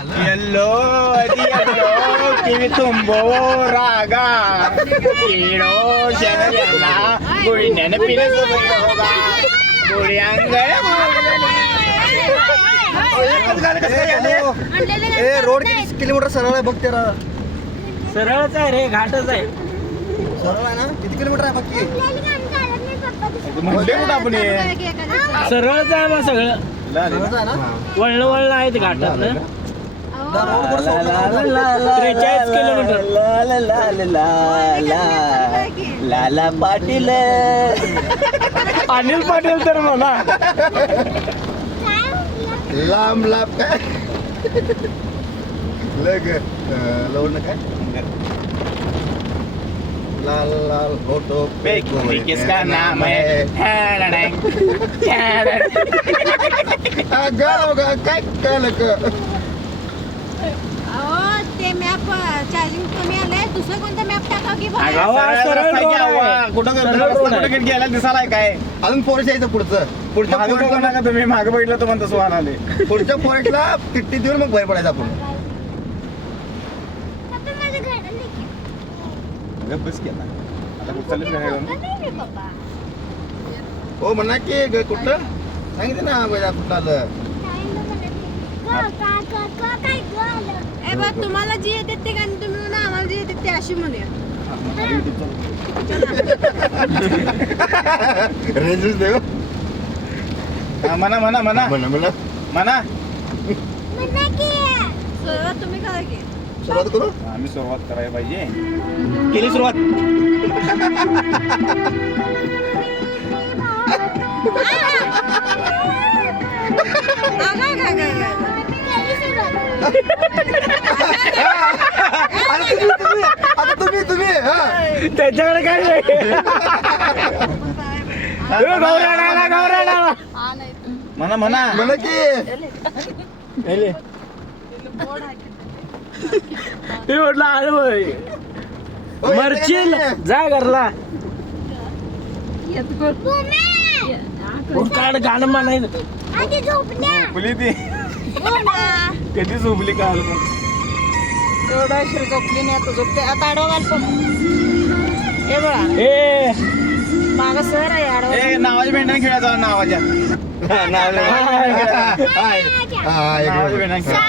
Yellow, kiwi tumbo, raga, kiro, shenayana, burinene pinas hoga, buriyanga. Road किती kilometre सरळ आहे बघ तेरा. सरळच आहे रे, घाटच आहे. सरळ आहे ना, किती किलोमीटर आहे बाकी? म्हणले कुठं आपण सरळच आहे मग सगळं. सरळच आहे ना. वळण वळण आहेत घाटातलं. त्या रोड वर सोडलं. 43 किलोमीटर. लाला पाटील अनिल पाटील तर म्हणा. लांब लांब काय लग लवण काय लाल लाल फोटो पे किसका नाम है काय कळलं का ते मॅप चार्जिंग कमी आलंय दुसरं कोणतं मॅप टाकाव की बघा. कुठं गेला दिसालाय काय अजून फॉरेस्ट यायचं पुढचं पुढच्या मागे बघा फॉरेस्टला नका तुम्ही मागे बघितलं तर म्हणतो सुहान आले पुढच्या फॉरेस्टला किट्टी देऊन मग बाहेर पडायचं आपण आता माझं घर आलं की. बस केला आता कुठं चालले नाही रे बाबा. हो म्हणा की कुठलं सांगितलं ना बैला कुठलं आलं ए बा तुम्हाला जी येते ते गाणी तुम्ही म्हणा आम्हाला जी येते ते अशी म्हणूया. रेंजच देव म्हणा म्हणा म्हणा म्हणा म्हणा म्हणा सुरुवात तुम्ही करा की. सुरुवात करू आम्ही सुरुवात करायला पाहिजे केली सुरुवात आता तुम्ही हा त्याच्याकडे काय नाही. गौराडाला म्हणा म्हणा म्हणा की ते म्हटलं आलं बाई. मरशील जा घरला. काढ गाणं म्हणायचं. झोपली ती कधी झोपली का एवढा उशीर झोपली नाही आता झोपते आता आडवाल पण हे बघा ए माग सर आहे आडवा. ए नावाच्या भेंड्याने खेळायचा नावाच्या नावाच्या नावाच्या भेंड्याने खेळा.